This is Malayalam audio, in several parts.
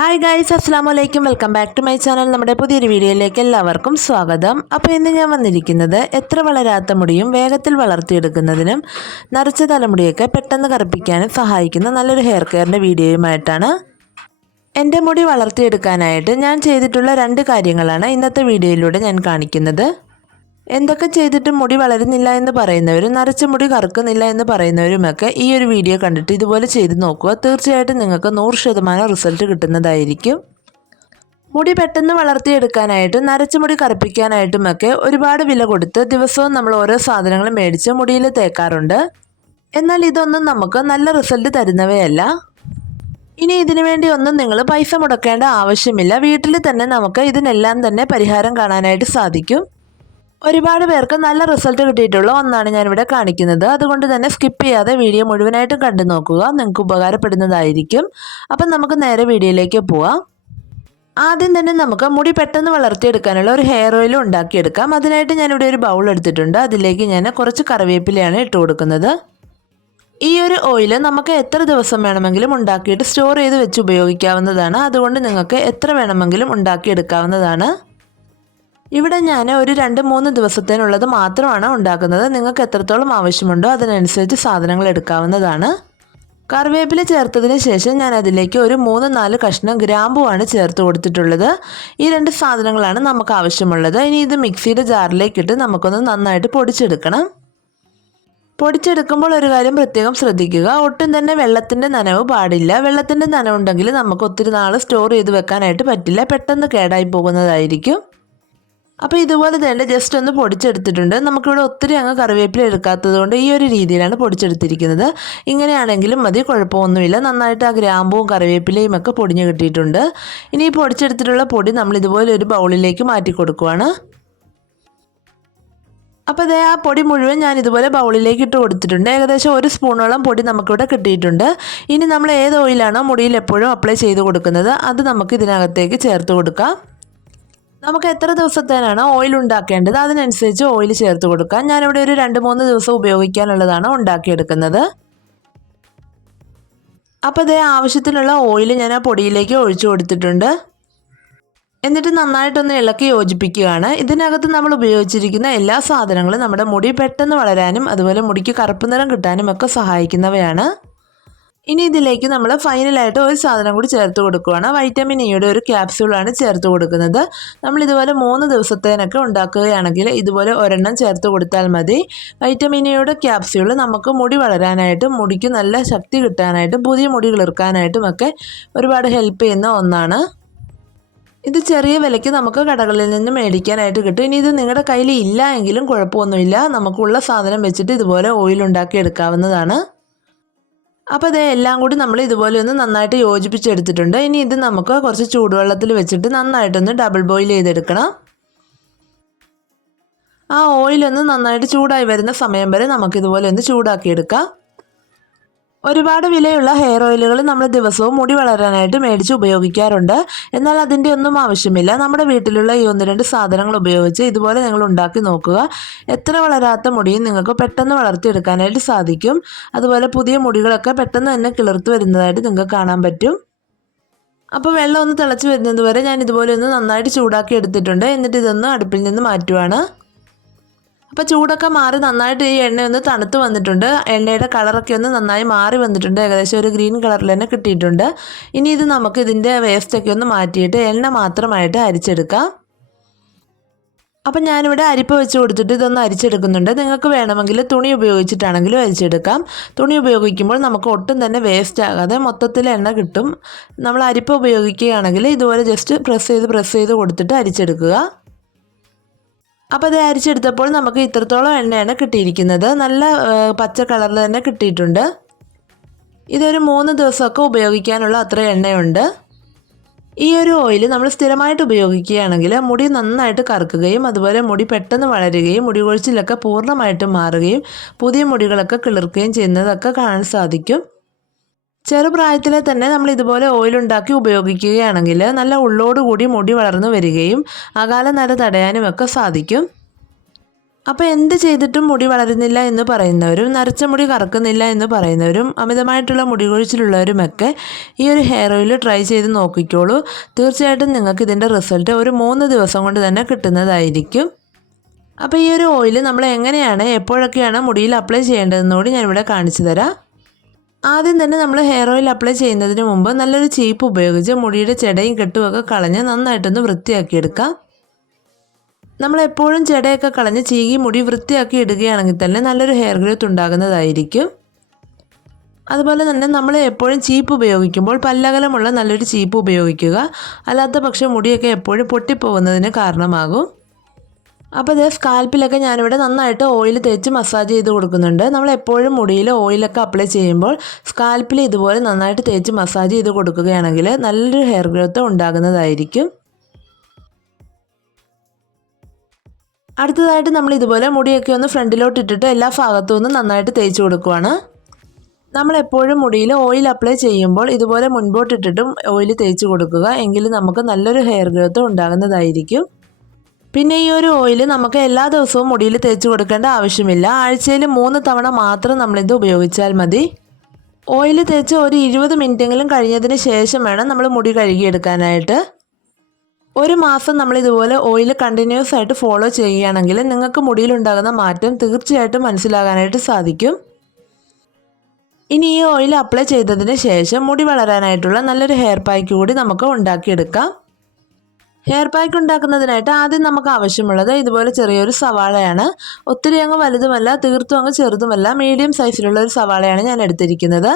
ഹായ് ഗൈസ് അസ്സാം വലൈക്കും welcome back to my channel നമ്മുടെ പുതിയൊരു വീഡിയോയിലേക്ക് എല്ലാവർക്കും സ്വാഗതം. അപ്പോൾ ഇന്ന് ഞാൻ വന്നിരിക്കുന്നത് എത്ര വളരാത്ത മുടിയും വേഗത്തിൽ വളർത്തിയെടുക്കുന്നതിനും നരച്ച തലമുടിയൊക്കെ പെട്ടെന്ന് കറുപ്പിക്കാനും സഹായിക്കുന്ന നല്ലൊരു ഹെയർ കെയറിന്റെ വീഡിയോയുമായിട്ടാണ് എന്റെ മുടി വളർത്തിയെടുക്കാനായിട്ട് ഞാൻ ചെയ്തിട്ടുള്ള രണ്ട് കാര്യങ്ങളാണ് ഇന്നത്തെ വീഡിയോയിലൂടെ ഞാൻ കാണിക്കുന്നത്. എന്തൊക്കെ ചെയ്തിട്ടും മുടി വളരുന്നില്ല എന്ന് പറയുന്നവരും നരച്ച മുടി കറുക്കുന്നില്ല എന്ന് പറയുന്നവരുമൊക്കെ ഈ ഒരു വീഡിയോ കണ്ടിട്ട് ഇതുപോലെ ചെയ്ത് നോക്കുക. തീർച്ചയായിട്ടും നിങ്ങൾക്ക് നൂറ് ശതമാനം റിസൾട്ട് കിട്ടുന്നതായിരിക്കും. മുടി പെട്ടെന്ന് വളർത്തിയെടുക്കാനായിട്ടും നരച്ച മുടി കറുപ്പിക്കാനായിട്ടുമൊക്കെ ഒരുപാട് വില കൊടുത്ത് ദിവസവും നമ്മൾ ഓരോ സാധനങ്ങൾ മേടിച്ച് മുടിയിൽ തേക്കാറുണ്ട്. എന്നാൽ ഇതൊന്നും നമുക്ക് നല്ല റിസൾട്ട് തരുന്നവയല്ല. ഇനി ഇതിനു വേണ്ടി ഒന്നും നിങ്ങൾ പൈസ മുടക്കേണ്ട ആവശ്യമില്ല. വീട്ടിൽ തന്നെ നമുക്ക് ഇതിനെല്ലാം തന്നെ പരിഹാരം കാണാനായിട്ട് സാധിക്കും. ഒരുപാട് പേർക്ക് നല്ല റിസൾട്ട് കിട്ടിയിട്ടുള്ള ഒന്നാണ് ഞാനിവിടെ കാണിക്കുന്നത്. അതുകൊണ്ട് തന്നെ സ്കിപ്പ് ചെയ്യാതെ വീഡിയോ മുഴുവനായിട്ടും കണ്ടു നോക്കുക. നിങ്ങൾക്ക് ഉപകാരപ്പെടുന്നതായിരിക്കും. അപ്പം നമുക്ക് നേരെ വീഡിയോയിലേക്ക് പോവാം. ആദ്യം തന്നെ നമുക്ക് മുടി പെട്ടെന്ന് വളർത്തിയെടുക്കാനുള്ള ഒരു ഹെയർ ഓയിൽ ഉണ്ടാക്കിയെടുക്കാം. അതിനായിട്ട് ഞാനിവിടെ ഒരു ബൗൾ എടുത്തിട്ടുണ്ട്. അതിലേക്ക് ഞാൻ കുറച്ച് കറിവേപ്പിലയാണ് ഇട്ട് കൊടുക്കുന്നത്. ഈ ഒരു ഓയിൽ നമുക്ക് എത്ര ദിവസം വേണമെങ്കിലും ഉണ്ടാക്കിയിട്ട് സ്റ്റോർ ചെയ്ത് വെച്ച് ഉപയോഗിക്കാവുന്നതാണ്. അതുകൊണ്ട് നിങ്ങൾക്ക് എത്ര വേണമെങ്കിലും ഉണ്ടാക്കിയെടുക്കാവുന്നതാണ്. ഇവിടെ ഞാൻ ഒരു രണ്ട് മൂന്ന് ദിവസത്തേനുള്ളത് മാത്രമാണ് ഉണ്ടാക്കുന്നത്. നിങ്ങൾക്ക് എത്രത്തോളം ആവശ്യമുണ്ടോ അതിനനുസരിച്ച് സാധനങ്ങൾ എടുക്കാവുന്നതാണ്. കറിവേപ്പില ചേർത്തതിന് ശേഷം ഞാൻ അതിലേക്ക് ഒരു മൂന്ന് നാല് കഷ്ണം ഗ്രാമ്പുവാണ് ചേർത്ത് കൊടുത്തിട്ടുള്ളത്. ഈ രണ്ട് സാധനങ്ങളാണ് നമുക്ക് ആവശ്യമുള്ളത്. ഇനി ഇത് മിക്സിയുടെ ജാറിലേക്കിട്ട് നമുക്കൊന്ന് നന്നായിട്ട് പൊടിച്ചെടുക്കണം. പൊടിച്ചെടുക്കുമ്പോൾ ഒരു കാര്യം പ്രത്യേകം ശ്രദ്ധിക്കുക. ഒട്ടും തന്നെ വെള്ളത്തിന്റെ നനവ് പാടില്ല. വെള്ളത്തിന്റെ നനവുണ്ടെങ്കിൽ നമുക്ക് ഒത്തിരി നാൾ സ്റ്റോർ ചെയ്ത് വെക്കാനായിട്ട് പറ്റില്ല. പെട്ടെന്ന് കേടായി പോകുന്നതായിരിക്കും. അപ്പോൾ ഇതുപോലെ തന്നെ ജസ്റ്റ് ഒന്ന് പൊടിച്ചെടുത്തിട്ടുണ്ട്. നമുക്കിവിടെ ഒത്തിരി അങ്ങ് കറിവേപ്പില എടുക്കാത്തത് കൊണ്ട് ഈ ഒരു രീതിയിലാണ് പൊടിച്ചെടുത്തിരിക്കുന്നത്. ഇങ്ങനെയാണെങ്കിലും മതി കുഴപ്പമൊന്നുമില്ല. നന്നായിട്ട് ആ ഗ്രാമ്പും കറിവേപ്പിലയും ഒക്കെ പൊടിഞ്ഞു കിട്ടിയിട്ടുണ്ട്. ഇനി ഈ പൊടിച്ചെടുത്തിട്ടുള്ള പൊടി നമ്മൾ ഇതുപോലെ ഒരു ബൗളിലേക്ക് മാറ്റി കൊടുക്കുവാണ്. അപ്പോൾ ഇതേ ആ പൊടി മുഴുവൻ ഞാൻ ഇതുപോലെ ബൗളിലേക്ക് ഇട്ട് കൊടുത്തിട്ടുണ്ട്. ഏകദേശം ഒരു സ്പൂണോളം പൊടി നമുക്കിവിടെ കിട്ടിയിട്ടുണ്ട്. ഇനി നമ്മൾ ഏത് ഓയിലാണോ മുടിയിൽ എപ്പോഴും അപ്ലൈ ചെയ്ത് കൊടുക്കുന്നത് അത് നമുക്ക് ഇതിനകത്തേക്ക് ചേർത്ത് കൊടുക്കാം. നമുക്ക് എത്ര ദിവസത്തേനാണ് ഓയിൽ ഉണ്ടാക്കേണ്ടത്? അതിനനുസരിച്ച് ഓയിൽ ചേർത്ത് കൊടുക്കാം ഞാനിവിടെ ഒരു രണ്ട് മൂന്ന് ദിവസം ഉപയോഗിക്കാനുള്ളതാണ് ഉണ്ടാക്കിയെടുക്കുന്നത്. അപ്പോൾ ഇതേ ആവശ്യത്തിനുള്ള ഓയിൽ ഞാൻ ആ പൊടിയിലേക്ക് ഒഴിച്ചു കൊടുത്തിട്ടുണ്ട്. എന്നിട്ട് നന്നായിട്ടൊന്ന് ഇളക്കി യോജിപ്പിക്കുകയാണ്. ഇതിനകത്ത് നമ്മൾ ഉപയോഗിച്ചിരിക്കുന്ന എല്ലാ സാധനങ്ങളും നമ്മുടെ മുടി പെട്ടെന്ന് വളരാനും അതുപോലെ മുടിക്ക് കറുപ്പ് നിറം കിട്ടാനും ഒക്കെ സഹായിക്കുന്നവയാണ്. ഇനി ഇതിലേക്ക് നമ്മൾ ഫൈനലായിട്ട് ഒരു സാധനം കൂടി ചേർത്ത് കൊടുക്കുകയാണ് വൈറ്റമിൻ ഇയുടെ ഒരു ക്യാപ്സ്യൂളാണ് ചേർത്ത് കൊടുക്കുന്നത്. നമ്മൾ ഇതുപോലെ മൂന്ന് ദിവസത്തേനൊക്കെ ഉണ്ടാക്കുകയാണെങ്കിൽ ഇതുപോലെ ഒരെണ്ണം ചേർത്ത് കൊടുത്താൽ മതി. വൈറ്റമിൻ ഇയുടെ ക്യാപ്സ്യൂൾ നമുക്ക് മുടി വളരാനായിട്ടും മുടിക്ക് നല്ല ശക്തി കിട്ടാനായിട്ടും പുതിയ മുടി കിളിർക്കാനായിട്ടും ഒക്കെ ഒരുപാട് ഹെൽപ്പ് ചെയ്യുന്ന ഒന്നാണ്. ഇത് ചെറിയ വിലയ്ക്ക് നമുക്ക് കടകളിൽ നിന്ന് മേടിക്കാനായിട്ട് കിട്ടും. ഇനി ഇത് നിങ്ങളുടെ കയ്യിൽ ഇല്ല എങ്കിലും കുഴപ്പമൊന്നുമില്ല. നമുക്കുള്ള സാധനം വെച്ചിട്ട് ഇതുപോലെ ഓയിൽ ഉണ്ടാക്കി എടുക്കാവുന്നതാണ്. അപ്പോൾ അതേ എല്ലാം കൂടി നമ്മൾ ഇതുപോലെ ഒന്ന് നന്നായിട്ട് യോജിപ്പിച്ചെടുത്തിട്ടുണ്ട്. ഇനി ഇത് നമുക്ക് കുറച്ച് ചൂടുവെള്ളത്തിൽ വെച്ചിട്ട് നന്നായിട്ടൊന്ന് ഡബിൾ ബോയിൽ ചെയ്തെടുക്കണം. ആ ഓയിലൊന്ന് നന്നായിട്ട് ചൂടായി വരുന്ന സമയം വരെ നമുക്കിതുപോലെ ഒന്ന് ചൂടാക്കിയെടുക്കാം. ഒരുപാട് വിലയുള്ള ഹെയർ ഓയിലുകൾ നമ്മൾ ദിവസവും മുടി വളരാനായിട്ട് മേടിച്ച് ഉപയോഗിക്കാറുണ്ട്. എന്നാൽ അതിന്റെ ഒന്നും ആവശ്യമില്ല. നമ്മുടെ വീട്ടിലുള്ള ഈ ഒന്ന് രണ്ട് സാധനങ്ങൾ ഉപയോഗിച്ച് ഇതുപോലെ നിങ്ങൾ ഉണ്ടാക്കി നോക്കുക. എത്ര വളരാത്ത മുടിയും നിങ്ങൾക്ക് പെട്ടെന്ന് വളർത്തിയെടുക്കാനായിട്ട് സാധിക്കും. അതുപോലെ പുതിയ മുടികളൊക്കെ പെട്ടെന്ന് തന്നെ കിളിർത്ത് വരുന്നതായിട്ട് നിങ്ങൾക്ക് കാണാൻ പറ്റും. അപ്പോൾ വെള്ളം ഒന്ന് തിളച്ച് വരുന്നത് വരെ ഞാൻ ഇതുപോലെ ഒന്ന് നന്നായിട്ട് ചൂടാക്കി എടുത്തിട്ടുണ്ട്. എന്നിട്ട് ഇതൊന്ന് അടുപ്പിൽ നിന്ന് മാറ്റുവാണ്. അപ്പോൾ ചൂടൊക്കെ മാറി നന്നായിട്ട് ഈ എണ്ണ ഒന്ന് തണുത്ത് വന്നിട്ടുണ്ട്. എണ്ണയുടെ കളറൊക്കെ ഒന്ന് നന്നായി മാറി വന്നിട്ടുണ്ട്. ഏകദേശം ഒരു ഗ്രീൻ കളറിൽ തന്നെ കിട്ടിയിട്ടുണ്ട്. ഇനി ഇത് നമുക്ക് ഇതിന്റെ വേസ്റ്റൊക്കെ ഒന്ന് മാറ്റിയിട്ട് എണ്ണ മാത്രമായിട്ട് അരിച്ചെടുക്കാം. അപ്പം ഞാനിവിടെ അരിപ്പ് വെച്ച് കൊടുത്തിട്ട് ഇതൊന്ന് അരിച്ചെടുക്കുന്നുണ്ട്. നിങ്ങൾക്ക് വേണമെങ്കിൽ തുണി ഉപയോഗിച്ചിട്ടാണെങ്കിലും അരിച്ചെടുക്കാം. തുണി ഉപയോഗിക്കുമ്പോൾ നമുക്ക് ഒട്ടും തന്നെ വേസ്റ്റ് ആകാതെ മൊത്തത്തിൽ എണ്ണ കിട്ടും. നമ്മൾ അരിപ്പ് ഉപയോഗിക്കുകയാണെങ്കിൽ ഇതുപോലെ ജസ്റ്റ് പ്രസ് ചെയ്ത് പ്രസ് ചെയ്ത് കൊടുത്തിട്ട് അരിച്ചെടുക്കുക. അപ്പോൾ അത് അരിച്ചെടുത്തപ്പോൾ നമുക്ക് ഇത്രത്തോളം എണ്ണയാണ് കിട്ടിയിരിക്കുന്നത്. നല്ല പച്ച കളറിൽ തന്നെ കിട്ടിയിട്ടുണ്ട്. ഇതൊരു മൂന്ന് ദിവസമൊക്കെ ഉപയോഗിക്കാനുള്ള അത്ര എണ്ണയുണ്ട്. ഈ ഒരു ഓയിൽ നമ്മൾ സ്ഥിരമായിട്ട് ഉപയോഗിക്കുകയാണെങ്കിൽ മുടി നന്നായിട്ട് കറുക്കുകയും അതുപോലെ മുടി പെട്ടെന്ന് വളരുകയും മുടി കൊഴിച്ചിലൊക്കെ പൂർണമായിട്ടും മാറുകയും പുതിയ മുടികളൊക്കെ കിളിർക്കുകയും ചെയ്യുന്നതൊക്കെ കാണാൻ സാധിക്കും. ചെറുപ്രായത്തിലെ തന്നെ നമ്മൾ ഇതുപോലെ ഓയിൽ ഉണ്ടാക്കി ഉപയോഗിക്കുകയാണെങ്കിൽ നല്ല ഉള്ളോടുകൂടി മുടി വളർന്നു വരികയും അകാല നര തടയാനും ഒക്കെ സാധിക്കും. അപ്പോൾ എന്ത് ചെയ്തിട്ടും മുടി വളരുന്നില്ല എന്ന് പറയുന്നവരും നരച്ച മുടി കറക്കുന്നില്ല എന്ന് പറയുന്നവരും അമിതമായിട്ടുള്ള മുടി കൊഴിച്ചിലുള്ളവരുമൊക്കെ ഈ ഒരു ഹെയർ ഓയിൽ ട്രൈ ചെയ്ത് നോക്കിക്കോളൂ. തീർച്ചയായിട്ടും നിങ്ങൾക്ക് ഇതിന്റെ റിസൾട്ട് ഒരു മൂന്ന് ദിവസം കൊണ്ട് തന്നെ കിട്ടുന്നതായിരിക്കും. അപ്പോൾ ഈ ഒരു ഓയിൽ നമ്മൾ എങ്ങനെയാണ് എപ്പോഴൊക്കെയാണ് മുടിയിൽ അപ്ലൈ ചെയ്യേണ്ടതെന്നുകൂടി ഞാനിവിടെ കാണിച്ചു തരാം. ആദ്യം തന്നെ നമ്മൾ ഹെയർ ഓയിൽ അപ്ലൈ ചെയ്യുന്നതിന് മുമ്പ് നല്ലൊരു ചീപ്പ് ഉപയോഗിച്ച് മുടിയുടെ ചെടയും കെട്ടുമൊക്കെ കളഞ്ഞ് നന്നായിട്ടൊന്ന് വൃത്തിയാക്കിയെടുക്കാം നമ്മൾ എപ്പോഴും ചെടയൊക്കെ കളഞ്ഞ് ചീകി മുടി വൃത്തിയാക്കി ഇടുകയാണെങ്കിൽ തന്നെ നല്ലൊരു ഹെയർ ഗ്രോത്ത് ഉണ്ടാകുന്നതായിരിക്കും. അതുപോലെ തന്നെ നമ്മൾ എപ്പോഴും ചീപ്പ് ഉപയോഗിക്കുമ്പോൾ പല്ലകലമുള്ള നല്ലൊരു ചീപ്പ് ഉപയോഗിക്കുക. അല്ലാത്ത പക്ഷേ മുടിയൊക്കെ എപ്പോഴും പൊട്ടിപ്പോകുന്നതിന് കാരണമാകും. അപ്പോൾ ഇത് സ്കാൽപ്പിലൊക്കെ ഞാനിവിടെ നന്നായിട്ട് ഓയിൽ തേച്ച് മസാജ് ചെയ്ത് കൊടുക്കുന്നുണ്ട്. നമ്മൾ എപ്പോഴും മുടിയിൽ ഓയിലൊക്കെ അപ്ലൈ ചെയ്യുമ്പോൾ സ്കാൽപ്പിൽ ഇതുപോലെ നന്നായിട്ട് തേച്ച് മസാജ് ചെയ്ത് കൊടുക്കുകയാണെങ്കിൽ നല്ലൊരു ഹെയർ ഗ്രോത്ത് ഉണ്ടാകുന്നതായിരിക്കും. അടുത്തതായിട്ട് നമ്മൾ ഇതുപോലെ മുടിയൊക്കെ ഒന്ന് ഫ്രണ്ടിലോട്ട് ഇട്ടിട്ട് എല്ലാ ഭാഗത്തും ഒന്ന് നന്നായിട്ട് തേച്ച് കൊടുക്കുവാണ്. നമ്മൾ എപ്പോഴും മുടിയിൽ ഓയിൽ അപ്ലൈ ചെയ്യുമ്പോൾ ഇതുപോലെ മുൻപോട്ടിട്ടിട്ടും ഓയിൽ തേച്ച് കൊടുക്കുക. എങ്കിൽ നമുക്ക് നല്ലൊരു ഹെയർ ഗ്രോത്ത് ഉണ്ടാകുന്നതായിരിക്കും. പിന്നെ ഈ ഒരു ഓയിൽ നമുക്ക് എല്ലാ ദിവസവും മുടിയിൽ തേച്ച് കൊടുക്കേണ്ട ആവശ്യമില്ല. ആഴ്ചയിൽ മൂന്ന് തവണ മാത്രം നമ്മളിത് ഉപയോഗിച്ചാൽ മതി. ഓയിൽ തേച്ച് ഒരു ഇരുപത് മിനിറ്റെങ്കിലും കഴിഞ്ഞതിന് ശേഷം വേണം നമ്മൾ മുടി കഴുകിയെടുക്കാനായിട്ട്. ഒരു മാസം നമ്മൾ ഇതുപോലെ ഓയിൽ കണ്ടിന്യൂസ് ആയിട്ട് ഫോളോ ചെയ്യുകയാണെങ്കിൽ നിങ്ങൾക്ക് മുടിയിലുണ്ടാകുന്ന മാറ്റം തീർച്ചയായിട്ടും മനസ്സിലാകാനായിട്ട് സാധിക്കും. ഇനി ഈ ഓയിൽ അപ്ലൈ ചെയ്തതിന് ശേഷം മുടി വളരാനായിട്ടുള്ള നല്ലൊരു ഹെയർ പാക്ക് കൂടി നമുക്ക് ഉണ്ടാക്കിയെടുക്കാം. ഹെയർ പാക്ക് ഉണ്ടാക്കുന്നതിനായിട്ട് ആദ്യം നമുക്ക് ആവശ്യമുള്ളത് ഇതുപോലെ ചെറിയൊരു സവാളയാണ്. ഒത്തിരി അങ്ങ് വലുതുമല്ല തീർത്തും അങ്ങ് ചെറുതുമല്ല മീഡിയം സൈസിലുള്ള ഒരു സവാളയാണ് ഞാൻ എടുത്തിരിക്കുന്നത്.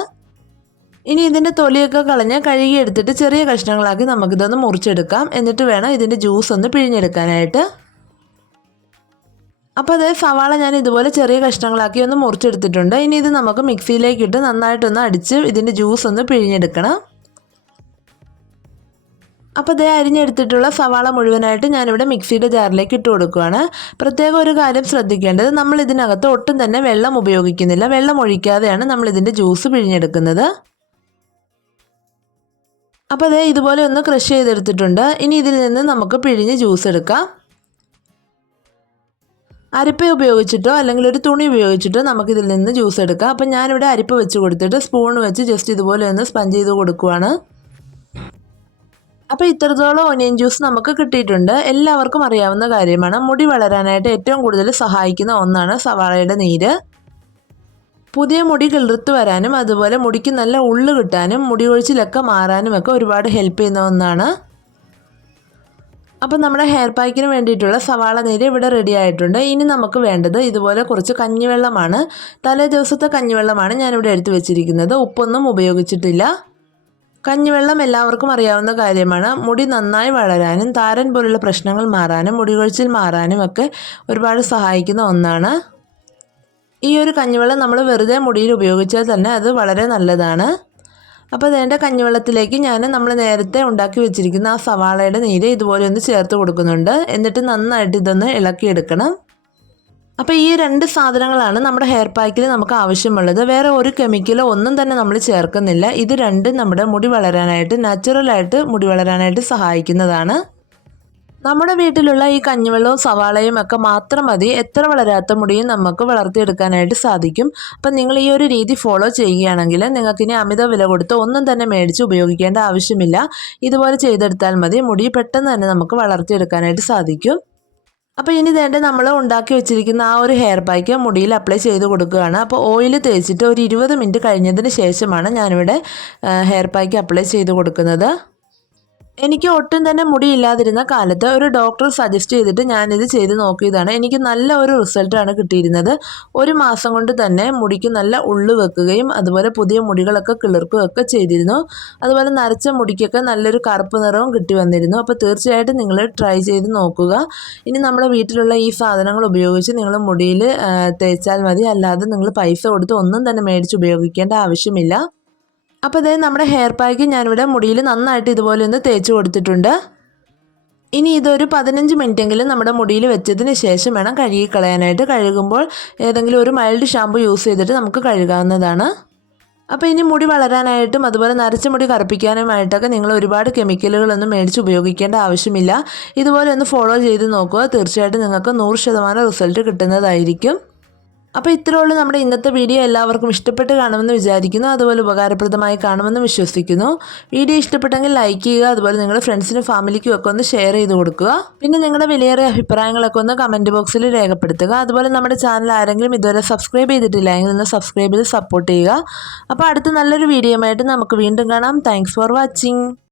ഇനി ഇതിന്റെ തൊലിയൊക്കെ കളഞ്ഞ് കഴുകി എടുത്തിട്ട് ചെറിയ കഷ്ണങ്ങളാക്കി നമുക്കിതൊന്ന് മുറിച്ചെടുക്കാം. എന്നിട്ട് വേണം ഇതിന്റെ ജ്യൂസ് ഒന്ന് പിഴിഞ്ഞെടുക്കാനായിട്ട്. അപ്പോൾ അതേ സവാള ഞാൻ ഇതുപോലെ ചെറിയ കഷ്ണങ്ങളാക്കി ഒന്ന് മുറിച്ചെടുത്തിട്ടുണ്ട്. ഇനി ഇത് നമുക്ക് മിക്സിയിലേക്കിട്ട് നന്നായിട്ടൊന്ന് അടിച്ച് ഇതിന്റെ ജ്യൂസ് ഒന്ന് പിഴിഞ്ഞെടുക്കണം. അപ്പോൾ ഇതേ അരിഞ്ഞെടുത്തിട്ടുള്ള സവാള മുഴുവനായിട്ട് ഞാനിവിടെ മിക്സിയുടെ ജാറിലേക്ക് ഇട്ട് കൊടുക്കുകയാണ് പ്രത്യേകം ഒരു കാര്യം ശ്രദ്ധിക്കേണ്ടത് നമ്മൾ ഇതിനകത്ത് ഒട്ടും തന്നെ വെള്ളം ഉപയോഗിക്കുന്നില്ല. വെള്ളം ഒഴിക്കാതെയാണ് നമ്മൾ ഇതിന്റെ ജ്യൂസ് പിഴിഞ്ഞെടുക്കുന്നത്. അപ്പോൾ അതേ ഇതുപോലെ ഒന്ന് ക്രഷ് ചെയ്തെടുത്തിട്ടുണ്ട്. ഇനി ഇതിൽ നിന്ന് നമുക്ക് പിഴിഞ്ഞ് ജ്യൂസ് എടുക്കാം. അരിപ്പ ഉപയോഗിച്ചിട്ടോ അല്ലെങ്കിൽ ഒരു തുണി ഉപയോഗിച്ചിട്ടോ നമുക്കിതിൽ നിന്ന് ജ്യൂസ് എടുക്കാം. അപ്പം ഞാനിവിടെ അരിപ്പ വെച്ച് കൊടുത്തിട്ട് സ്പൂൺ വെച്ച് ജസ്റ്റ് ഇതുപോലെ ഒന്ന് സ്പഞ്ച് ചെയ്ത് കൊടുക്കുവാണ്. അപ്പോൾ ഇത്രത്തോളം ഓനിയൻ ജ്യൂസ് നമുക്ക് കിട്ടിയിട്ടുണ്ട്. എല്ലാവർക്കും അറിയാവുന്ന കാര്യമാണ്. മുടി വളരാനായിട്ട് ഏറ്റവും കൂടുതൽ സഹായിക്കുന്ന ഒന്നാണ് സവാളയുടെ നീര്. പുതിയ മുടി കിളിർത്ത് വരാനും അതുപോലെ മുടിക്ക് നല്ല ഉള്ളു കിട്ടാനും മുടി കൊഴിച്ചിലൊക്കെ മാറാനും ഒക്കെ ഒരുപാട് ഹെൽപ്പ് ചെയ്യുന്ന ഒന്നാണ്. അപ്പോൾ നമ്മുടെ ഹെയർ പാക്കിന് വേണ്ടിയിട്ടുള്ള സവാള നീര് ഇവിടെ റെഡി ആയിട്ടുണ്ട്. ഇനി നമുക്ക് വേണ്ടത് ഇതുപോലെ കുറച്ച് കഞ്ഞിവെള്ളമാണ്. തലേ ദിവസത്തെ കഞ്ഞിവെള്ളമാണ് ഞാനിവിടെ എടുത്തു വെച്ചിരിക്കുന്നത്. ഉപ്പൊന്നും ഉപയോഗിച്ചിട്ടില്ല. കഞ്ഞിവെള്ളം എല്ലാവർക്കും അറിയാവുന്ന കാര്യമാണ്. മുടി നന്നായി വളരാനും താരൻ പോലുള്ള പ്രശ്നങ്ങൾ മാറാനും മുടി കൊഴിച്ചിൽ മാറാനും ഒക്കെ ഒരുപാട് സഹായിക്കുന്ന ഒന്നാണ്. ഈ ഒരു കഞ്ഞിവെള്ളം നമ്മൾ വെറുതെ മുടിയിൽ ഉപയോഗിച്ചാൽ തന്നെ അത് വളരെ നല്ലതാണ്. അപ്പോൾ അതിന്റെ കഞ്ഞിവെള്ളത്തിലേക്ക് ഞാൻ നമ്മൾ നേരത്തെ ഉണ്ടാക്കി വെച്ചിരിക്കുന്ന ആ സവാളയുടെ നീര് ഇതുപോലെ ഒന്ന് ചേർത്ത് കൊടുക്കുന്നുണ്ട്. എന്നിട്ട് നന്നായിട്ട് ഇതൊന്ന് ഇളക്കിയെടുക്കണം. അപ്പോൾ ഈ രണ്ട് സാധനങ്ങളാണ് നമ്മുടെ ഹെയർ പാക്കിൽ നമുക്ക് ആവശ്യമുള്ളത്. വേറെ ഒരു കെമിക്കലോ ഒന്നും തന്നെ നമ്മൾ ചേർക്കുന്നില്ല. ഇത് രണ്ടും നമ്മുടെ മുടി വളരാനായിട്ട് നാച്ചുറലായിട്ട് മുടി വളരാനായിട്ട് സഹായിക്കുന്നതാണ്. നമ്മുടെ വീട്ടിലുള്ള ഈ കഞ്ഞിവെള്ളവും സവാളയും ഒക്കെ മാത്രം മതി. എത്ര വളരാത്ത മുടിയും നമുക്ക് വളർത്തിയെടുക്കാനായിട്ട് സാധിക്കും. അപ്പം നിങ്ങൾ ഈ ഒരു രീതി ഫോളോ ചെയ്യുകയാണെങ്കിൽ നിങ്ങൾക്ക് ഇനി അമിത വില കൊടുത്ത് ഒന്നും തന്നെ മേടിച്ച് ഉപയോഗിക്കേണ്ട ആവശ്യമില്ല. ഇതുപോലെ ചെയ്തെടുത്താൽ മതി. മുടി പെട്ടെന്ന് തന്നെ നമുക്ക് വളർത്തിയെടുക്കാനായിട്ട് സാധിക്കും. അപ്പോൾ ഇനി വേണ്ട നമ്മൾ ഉണ്ടാക്കി വെച്ചിരിക്കുന്ന ആ ഒരു ഹെയർ പാക്ക് മുടിയിൽ അപ്ലൈ ചെയ്ത് കൊടുക്കുകയാണ്. അപ്പോൾ ഓയിൽ തേച്ചിട്ട് ഒരു ഇരുപത് മിനിറ്റ് കഴിഞ്ഞതിന് ശേഷമാണ് ഞാനിവിടെ ഹെയർ പാക്ക് അപ്ലൈ ചെയ്ത് കൊടുക്കുന്നത്. എനിക്ക് ഒട്ടും തന്നെ മുടിയില്ലാതിരുന്ന കാലത്ത് ഒരു ഡോക്ടർ സജസ്റ്റ് ചെയ്തിട്ട് ഞാനിത് ചെയ്ത് നോക്കിയതാണ്. എനിക്ക് നല്ല ഒരു റിസൾട്ടാണ് കിട്ടിയിരുന്നത്. ഒരു മാസം കൊണ്ട് തന്നെ മുടിക്ക് നല്ല ഉള്ളു വെക്കുകയും അതുപോലെ പുതിയ മുടികളൊക്കെ കിളിർക്കുകയൊക്കെ ചെയ്തിരുന്നു. അതുപോലെ നരച്ച മുടിക്കൊക്കെ നല്ലൊരു കറുപ്പ് നിറവും കിട്ടി വന്നിരുന്നു. അപ്പോൾ തീർച്ചയായിട്ടും നിങ്ങൾ ട്രൈ ചെയ്ത് നോക്കുക. ഇനി നമ്മുടെ വീട്ടിലുള്ള ഈ സാധനങ്ങൾ ഉപയോഗിച്ച് നിങ്ങൾ മുടിയിൽ തേച്ചാൽ മതി. അല്ലാതെ നിങ്ങൾ പൈസ കൊടുത്ത് ഒന്നും തന്നെ മേടിച്ച് ഉപയോഗിക്കേണ്ട ആവശ്യമില്ല. അപ്പോൾ ഇതേ നമ്മുടെ ഹെയർ പാക്ക് ഞാനിവിടെ മുടിയിൽ നന്നായിട്ട് ഇതുപോലെ ഒന്ന് തേച്ച് കൊടുത്തിട്ടുണ്ട്. ഇനി ഇതൊരു പതിനഞ്ച് മിനിറ്റെങ്കിലും നമ്മുടെ മുടിയിൽ വെച്ചതിന് ശേഷം വേണം കഴുകി കളയാനായിട്ട്. കഴുകുമ്പോൾ ഏതെങ്കിലും ഒരു മൈൽഡ് ഷാമ്പു യൂസ് ചെയ്തിട്ട് നമുക്ക് കഴുകാവുന്നതാണ്. അപ്പോൾ ഇനി മുടി വളരാനായിട്ടും അതുപോലെ നരച്ച മുടി കറുപ്പിക്കാനുമായിട്ടൊക്കെ നിങ്ങൾ ഒരുപാട് കെമിക്കലുകളൊന്നും മേടിച്ച് ഉപയോഗിക്കേണ്ട ആവശ്യമില്ല. ഇതുപോലെ ഒന്ന് ഫോളോ ചെയ്ത് നോക്കുക. തീർച്ചയായിട്ടും നിങ്ങൾക്ക് നൂറ് ശതമാനം റിസൾട്ട് കിട്ടുന്നതായിരിക്കും. അപ്പോൾ ഇത്രയേ ഉള്ളൂ നമ്മുടെ ഇന്നത്തെ വീഡിയോ. എല്ലാവർക്കും ഇഷ്ടപ്പെട്ട് കാണുമെന്ന് വിചാരിക്കുന്നു. അതുപോലെ ഉപകാരപ്രദമായി കാണുമെന്ന് വിശ്വസിക്കുന്നു. വീഡിയോ ഇഷ്ടപ്പെട്ടെങ്കിൽ ലൈക്ക് ചെയ്യുക. അതുപോലെ നിങ്ങളുടെ ഫ്രണ്ട്സിനും ഫാമിലിക്കും ഒക്കെ ഒന്ന് ഷെയർ ചെയ്ത് കൊടുക്കുക. പിന്നെ നിങ്ങളുടെ വിലയേറിയ അഭിപ്രായങ്ങളൊക്കെ ഒന്ന് കമന്റ് ബോക്സിൽ രേഖപ്പെടുത്തുക. അതുപോലെ നമ്മുടെ ചാനൽ ആരെങ്കിലും ഇതുവരെ സബ്സ്ക്രൈബ് ചെയ്തിട്ടില്ല എങ്കിൽ ഒന്ന് സബ്സ്ക്രൈബ് ചെയ്ത് സപ്പോർട്ട് ചെയ്യുക. അപ്പോൾ അടുത്ത നല്ലൊരു വീഡിയോയുമായിട്ട് നമുക്ക് വീണ്ടും കാണാം. Thanks for watching